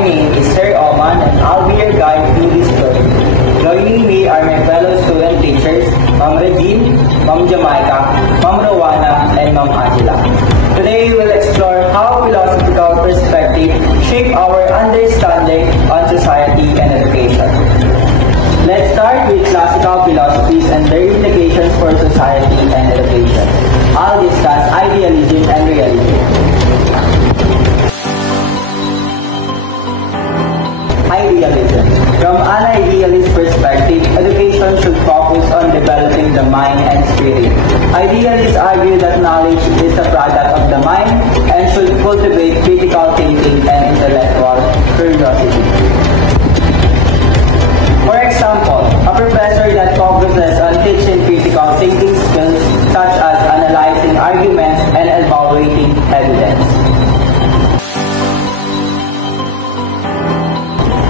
My name is Sir Oman and I'll be your guide through this journey. Joining me are my fellow student teachers, Ma'am Regine, Ma'am Jamaica, Ma'am Rowana, and Ma'am Angela. Today we'll explore how philosophical perspective shape our understanding on society and education. Let's start with classical philosophies and their implications for society and education. I'll discuss idealism and realism. Idealism. From an idealist perspective, education should focus on developing the mind and spirit. Idealists argue that knowledge is a product of the mind and should cultivate critical thinking and intellectual curiosity. For example, a professor that focuses on teaching critical thinking skills such as analyzing arguments and evaluating evidence.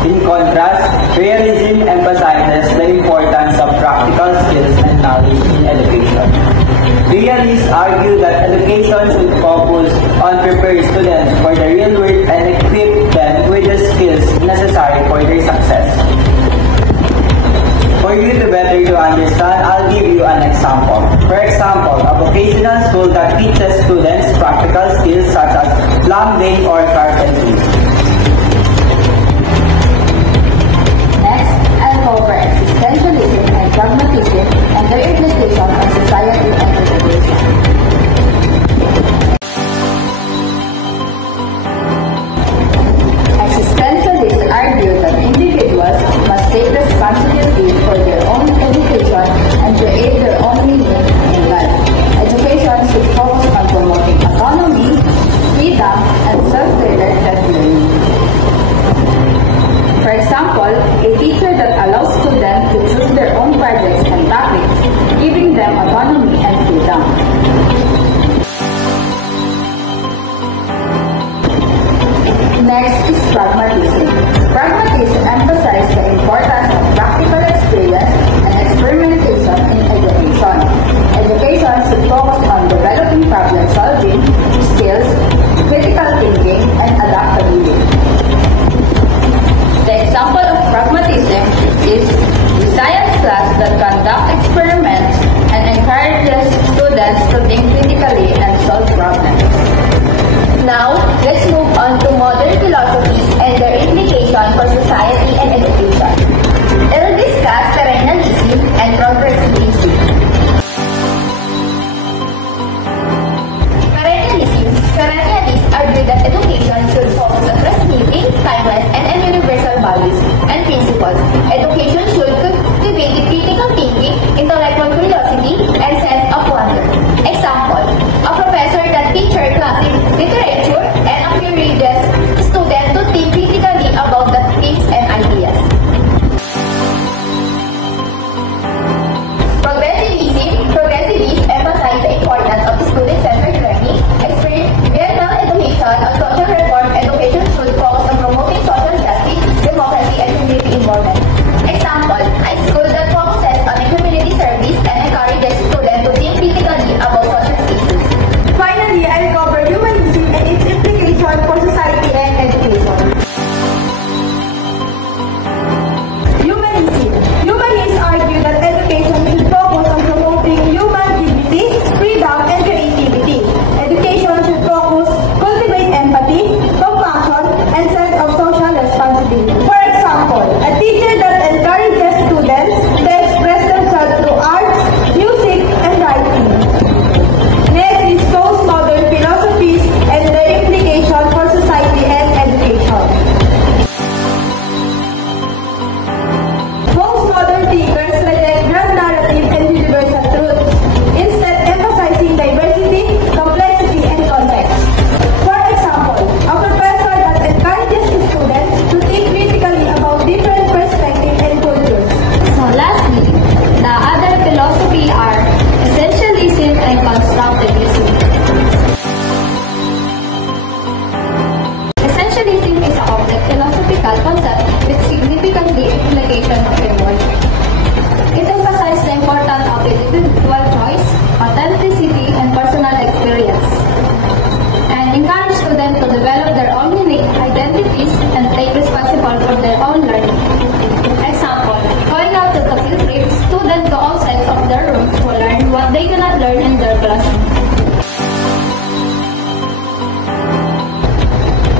In contrast, realism emphasizes the importance of practical skills and knowledge in education. Realists argue that education should focus on preparing students for the real world and equip them with the skills necessary for their success. For you to better to understand, I'll give you an example. For example, a vocational school that teaches students practical skills such as plumbing or carpentry. Next, I'll cover existentialism and pragmatism and their implication on society and education. Existentialists argue that individuals must take responsibility for their own education and create their own meaning in life. Education should focus on promoting autonomy, freedom, and self-directed learning. For example, a teacher that allows students to choose their own projects and topics, giving them autonomy and freedom. Next is pragmatism. Pragmatism emphasizes the importance of practical experience and experimentation in education. Education should focus on developing problem-solving skills, critical thinking, and adaptability. The example of pragmatism is the science class that conducts experiments and encourages students to think critically and solve problems. Now, let's move on to modern philosophies and their implication for society and education. We'll discuss perennialism and progressivism. Perennialists argue that education should focus on transmitting timeless and universal values and principles. Education should cultivate critical thinking, intellectual curiosity, and sense of wonder. Example, a professor that teaches classic literature and encourages students to think critically about the themes and ideas. Progressivists emphasize the importance of student-centered learning, experiential education, and social reform. Education should focus on promoting social justice, democracy, and community involvement. Example, a school that focuses on community service and encourages students to think critically about social issues. Finally, I'll cover humanism and its implication for society and education. Humanism. Humanists argue that education should focus on promoting human dignity, freedom, and creativity. Education should cultivate empathy,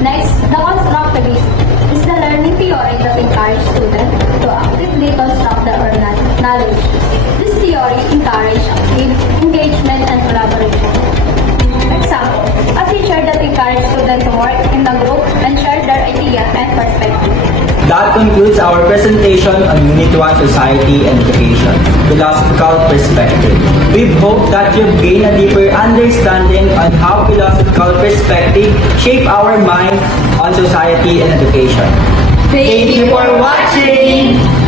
Next, the constructivist is the learning theory that encourages students to actively construct their own knowledge. This theory encourages active engagement and collaboration. Example, a teacher that encourages students to work in a group and share their ideas and perspectives. That concludes our presentation on Unit 1 Society and Education, Philosophical Perspective. We hope that you've gained a deeper understanding on how philosophical perspective shape our mind on society and education. Thank you for watching!